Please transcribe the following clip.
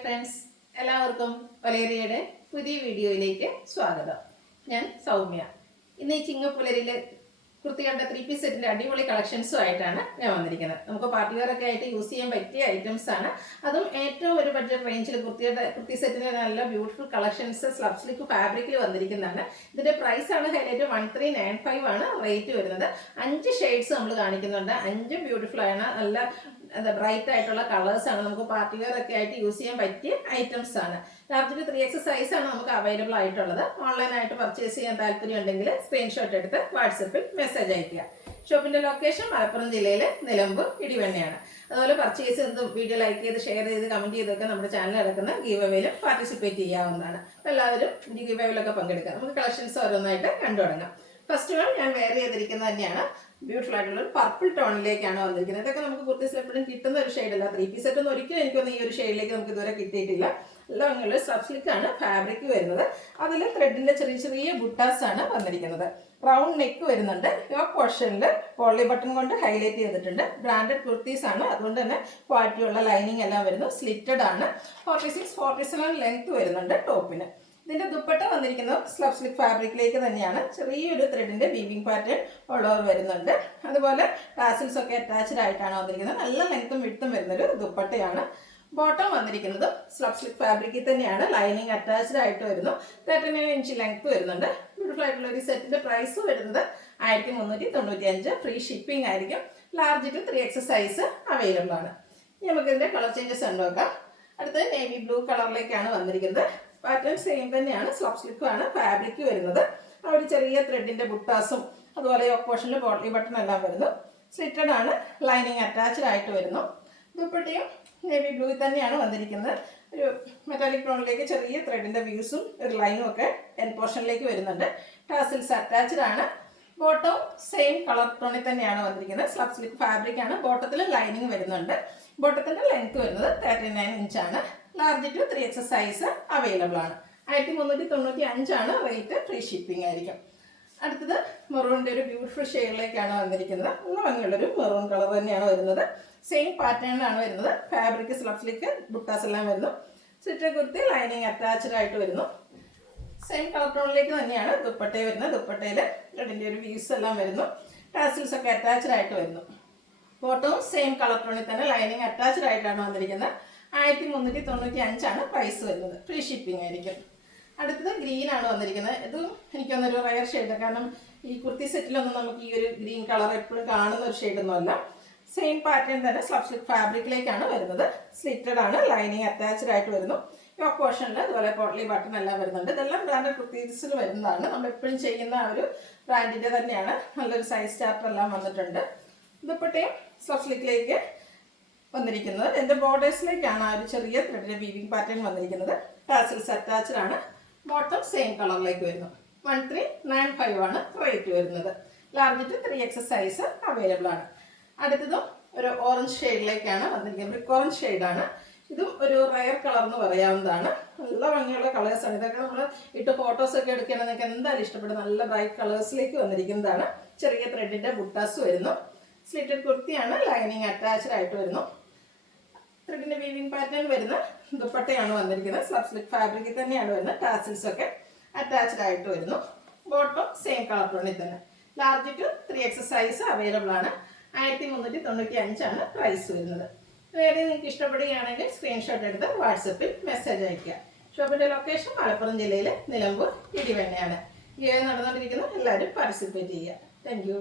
Friends, എല്ലാവർക്കും വലേറിയയുടെ പുതിയ വീഡിയോയിലേക്ക് സ്വാഗതം. ഞാൻ സൗമ്യ. ഇന്ന് ഈ ചിങ്ങപ്പുലരിയിലെ കുർത്തികളുടെ 3 പീസ് സെറ്റിന്റെ അടിപൊളി കളക്ഷൻസും ആയിട്ടാണ് ഞാൻ വന്നിരിക്കുന്നത്. നമുക്ക് പാർട്ടി വെയർ ഒക്കെ ആയിട്ട് യൂസ് ചെയ്യാൻ പറ്റിയ ഐറ്റംസ് ആണ്. അതും ഏറ്റവും ഒരു ബഡ്ജറ്റ് റേഞ്ചിൽ കുർത്തി സെറ്റിന് നല്ല ബ്യൂട്ടിഫുൾ കളക്ഷൻസ് സ്ലബ് സിൽക്ക് ഫാബ്രിക്കിൽ വന്നിരിക്കുന്നതാണ്. ഇതിന്റെ പ്രൈസ് ആണ് ഹൈലൈറ്റ്. 1395 ആണ് റേറ്റ് വരുന്നത്. 5 ഷെയ്ഡ്സ് നമ്മൾ കാണിക്കുന്നുണ്ട്. 5 ബ്യൂട്ടിഫുൾ ആണ്. നല്ല ബ്രൈറ്റ് ആയിട്ടുള്ള കളേഴ്സ് ആണ്. നമുക്ക് പാർട്ടി വെയർ ഒക്കെ ആയിട്ട് യൂസ് ചെയ്യാൻ പറ്റിയ ഐറ്റംസ് ആണ്. ലാർജ് 3X സൈസ് ആണ് നമുക്ക് അവൈലബിൾ ആയിട്ടുള്ളത്. ഓൺലൈനായിട്ട് പർച്ചേസ് ചെയ്യാൻ താല്പര്യം ഉണ്ടെങ്കിൽ സ്ക്രീൻഷോട്ട് എടുത്ത് വാട്സപ്പിൽ മെസ്സേജ് അയക്കുക. ഷോപ്പിന്റെ ലൊക്കേഷൻ മലപ്പുറം ജില്ലയിലെ നിലമ്പൂർ ഇടിവണ്ണയാണ്. അതുപോലെ പർച്ചേസ് ചെയ്തും വീഡിയോ ലൈക്ക് ചെയ്ത് ഷെയർ ചെയ്ത് കമന്റ് ചെയ്തൊക്കെ നമ്മുടെ ചാനൽ നടക്കുന്ന ഗീവ് അവേയിലും പാർട്ടിസിപ്പേറ്റ് ചെയ്യാവുന്നതാണ്. എല്ലാവരും ഈ ഗീവ് അവേയിലൊക്കെ പങ്കെടുക്കാം. നമുക്ക് കളക്ഷൻസ് ഓരോന്നായിട്ട് കണ്ടു തുടങ്ങാം. ഫസ്റ്റ് വൺ ഞാൻ വെയർ ചെയ്തിരിക്കുന്നത് തന്നെയാണ്. ബ്യൂട്ടിഫുൾ ആയിട്ടുള്ള ഒരു പർപ്പിൾ ടോണിലേക്കാണ് വന്നിരിക്കുന്നത്. ഇതൊക്കെ നമുക്ക് കുർത്തീസിൽ എപ്പോഴും കിട്ടുന്ന ഒരു ഷെയ്ഡല്ല. 3 പീസ് സെറ്റ് ഒന്നും ഒരിക്കലും എനിക്കൊന്നും ഈ ഒരു ഷെയ്ഡിലേക്ക് നമുക്ക് ഇതുവരെ കിട്ടിയിട്ടില്ല. എല്ലാം അങ്ങനെയുള്ള സ്ലബ് സിൽക്ക് ആണ് ഫാബ്രിക് വരുന്നത്. അതിൽ ത്രെഡിന്റെ ചെറിയ ചെറിയ ബുട്ടാസ് ആണ് വന്നിരിക്കുന്നത്. റൗണ്ട് നെക്ക് വരുന്നുണ്ട്. യോക്ക് പോർഷനിൽ പോളി ബട്ടൺ കൊണ്ട് ഹൈലൈറ്റ് ചെയ്തിട്ടുണ്ട്. ബ്രാൻഡഡ് കുർത്തീസ് ആണ്, അതുകൊണ്ട് തന്നെ ക്വാളിറ്റിയുള്ള ലൈനിങ് എല്ലാം വരുന്നു. സ്ലിറ്റഡ് ആണ്. 46-47 ലെങ്ത് വരുന്നുണ്ട് ടോപ്പിന്. ഇതിന്റെ ദുപ്പട്ട വന്നിരിക്കുന്നത് സ്ലബ് സിൽക്ക് ഫാബ്രിക്കിലേക്ക് തന്നെയാണ്. ചെറിയൊരു ത്രെഡിന്റെ വീവിംഗ് പാറ്റേൺ ഉള്ളവർ വരുന്നുണ്ട്. അതുപോലെ ടാസിൽസ് ഒക്കെ അറ്റാച്ച്ഡ് ആയിട്ടാണ് വന്നിരിക്കുന്നത്. നല്ല ലെങ്ത്തും വിഡ്ത്തും വരുന്നൊരു ദുപ്പട്ടയാണ്. ബോട്ടം വന്നിരിക്കുന്നത് സ്ലബ് സിൽക്ക് ഫാബ്രിക്കിൽ തന്നെയാണ്. ലൈനിങ് അറ്റാച്ച്ഡ് ആയിട്ട് വരുന്നു. 39 ഇഞ്ച് ലെങ്ത് വരുന്നുണ്ട്. ബ്യൂട്ടിഫുൾ ആയിട്ടുള്ള ഒരു സെറ്റിന്റെ പ്രൈസ് വരുന്നത് 1395. ഫ്രീ ഷിപ്പിംഗ് ആയിരിക്കും. Large to 3X size available ആണ്. ഇനി നമുക്ക് ഇതിന്റെ കളർ ചേഞ്ചസ് നോക്കാം. അടുത്തത് നേവി ബ്ലൂ കളറിലേക്കാണ് വന്നിരിക്കുന്നത്. പാറ്റേൺ സെയിം തന്നെയാണ്. സ്ലബ് സിൽക്ക് ആണ് ഫാബ്രിക് വരുന്നത്. ആ ഒരു ചെറിയ ത്രെഡിന്റെ ബുട്ടാസും അതുപോലെ യോക്ക് പോർഷനിൽ പോട്ട്ലി ബട്ടൺ എല്ലാം വരുന്നു. സ്ലിറ്റഡ് ആണ്. ലൈനിങ് അറ്റാച്ച്ഡ് ആയിട്ട് വരുന്നു. ദുപ്പട്ടയും നേവി ബ്ലൂയിൽ തന്നെയാണ് വന്നിരിക്കുന്നത്. ഒരു മെറ്റാലിക് ടോണിലേക്ക് ചെറിയ ത്രെഡിന്റെ വ്യൂസും ഒരു ലൈനും ഒക്കെ എൻ പോർഷനിലേക്ക് വരുന്നുണ്ട്. ടാസിൽസ് അറ്റാച്ച്ഡ് ആണ്. ബോട്ടം സെയിം കളർ ടോണിൽ തന്നെയാണ് വന്നിരിക്കുന്നത്. സ്ലബ് സിൽക്ക് ഫാബ്രിക് ആണ്. ബോട്ടത്തിൽ ലൈനിങ് വരുന്നുണ്ട്. ബോട്ടത്തിന്റെ ലെങ്ത് വരുന്നത് 39 ഇഞ്ചാണ്. Large to 3X size available ആണ്. 1395 ആണ് റേറ്റ്. ഫ്രീ ഷിപ്പിംഗ് ആയിരിക്കും. അടുത്തത് മെറൂണിന്റെ ഒരു ബ്യൂട്ടിഫുൾ ഷെയ്ഡിലേക്കാണ് വന്നിരിക്കുന്നത്. നല്ല ഭംഗിയുള്ളൊരു മെറൂൺ കളർ തന്നെയാണ് വരുന്നത്. സെയിം പാറ്റേണിലാണ് വരുന്നത്. ഫാബ്രിക് സ്ലബ് സിൽക്ക് ബുട്ടാസ് എല്ലാം വരുന്നു. സിറ്റർ കുർത്തി ലൈനിങ് അറ്റാച്ച്ഡ് ആയിട്ട് വരുന്നു. സെയിം കളർ ടോണിലേക്ക് തന്നെയാണ് ദുപ്പട്ട വരുന്നത്. ദുപ്പട്ടയിൽ ത്രെഡിന്റെ ഒരു വ്യൂസ് എല്ലാം വരുന്നു. ടാസിൽസ് ഒക്കെ അറ്റാച്ച്ഡ് ആയിട്ട് വരുന്നു. ബോട്ടവും സെയിം കളർ ടോണിൽ തന്നെ ലൈനിങ് അറ്റാച്ച്ഡ് ആയിട്ടാണ് വന്നിരിക്കുന്നത്. 1395 ആണ് പ്രൈസ് വരുന്നത്. ഫ്രീ ഷിപ്പിംഗ് ആയിരിക്കും. അടുത്തത് ഗ്രീൻ ആണ് വന്നിരിക്കുന്നത്. ഇതും എനിക്കൊന്നൊരു റയർ ഷെയ്ഡ്, കാരണം ഈ കുർത്തി സെറ്റിലൊന്നും നമുക്ക് ഈ ഒരു ഗ്രീൻ കളർ എപ്പോഴും കാണുന്ന ഒരു ഷെയ്ഡൊന്നും അല്ല. സെയിം പാറ്റേൺ തന്നെ സ്ലബ് സിൽക്ക് ഫാബ്രിക്കിലേക്കാണ് വരുന്നത്. സ്ലിറ്റഡ് ആണ്. ലൈനിങ് അറ്റാച്ച്ഡ് ആയിട്ട് വരുന്നു. യോക്ക് പോർഷനിൽ അതുപോലെ പോട്ട്ലി ബട്ടൺ എല്ലാം വരുന്നുണ്ട്. ഇതെല്ലാം ബ്രാൻഡഡ് കുർത്തീസിൽ വരുന്നതാണ്. നമ്മൾ എപ്പോഴും ചെയ്യുന്ന ആ ഒരു ബ്രാൻഡിന്റെ തന്നെയാണ്. നല്ലൊരു സൈസ് ചാർട്ട് എല്ലാം വന്നിട്ടുണ്ട്. ദുപ്പട്ടയും സ്ലബ് സിൽക്കിലേക്ക് വന്നിരിക്കുന്നത്. എൻ്റെ ബോർഡേഴ്സിലേക്കാണ് ആ ഒരു ചെറിയ ത്രെഡിന്റെ വീവിംഗ് പാറ്റേൺ വന്നിരിക്കുന്നത്. ടാസിൽസ് അറ്റാച്ച്ഡ് ആണ്. ബോട്ടം സെയിം കളറിലേക്ക് വരുന്നു. 1395 ആണ് റേറ്റ് വരുന്നത്. Large to 3X size available ആണ്. അടുത്തതും ഒരു ഓറഞ്ച് ഷെയ്ഡിലേക്കാണ് വന്നിരിക്കുന്നത്. ബ്രിക്ക് ഓറഞ്ച് ഷെയ്ഡാണ്. ഇതും ഒരു റയർ കളർ എന്ന് പറയാവുന്നതാണ്. നല്ല ഭംഗിയുള്ള കളേഴ്സാണ്. ഇതൊക്കെ നമ്മൾ ഇട്ട് ഫോട്ടോസ് ഒക്കെ എടുക്കുകയാണെങ്കിൽ നിങ്ങൾക്ക് എന്തായാലും ഇഷ്ടപ്പെടും. നല്ല ബ്രൈറ്റ് കളേഴ്സിലേക്ക് വന്നിരിക്കുന്നതാണ്. ചെറിയ ത്രെഡിന്റെ ബുട്ടാസ് വരുന്നു. സ്ലിറ്റഡ് കുർത്തിയാണ്. ലൈനിങ് അറ്റാച്ച്ഡ് ആയിട്ട് വരുന്നു. ത്രെഡിന്റെ വീവിംഗ് പാറ്റേൺ വരുന്ന ദുപ്പട്ടയാണ് വന്നിരിക്കുന്നത്. സ്ലബ് സിൽക്ക് ഫാബ്രിക്കിൽ തന്നെയാണ് വരുന്നത്. ടാസിൽസ് ഒക്കെ അറ്റാച്ച്ഡ് ആയിട്ട് വരുന്നു. ബോട്ടം സെയിം കളർ ടോണിൽ തന്നെ. Large to 3X size available ആണ്. 1395 ആണ് പ്രൈസ് വരുന്നത്. വേറെ നിങ്ങൾക്ക് ഇഷ്ടപ്പെടുകയാണെങ്കിൽ സ്ക്രീൻഷോട്ട് എടുത്ത് വാട്സപ്പിൽ മെസ്സേജ് അയയ്ക്കുക. ഷോപ്പിന്റെ ലൊക്കേഷൻ മലപ്പുറം ജില്ലയിലെ നിലമ്പൂർ ഇടിവണ്ണയാണ്. ഗീവ് നടന്നുകൊണ്ടിരിക്കുന്നു. എല്ലാവരും പാർട്ടിസിപ്പേറ്റ് ചെയ്യുക. Thank you.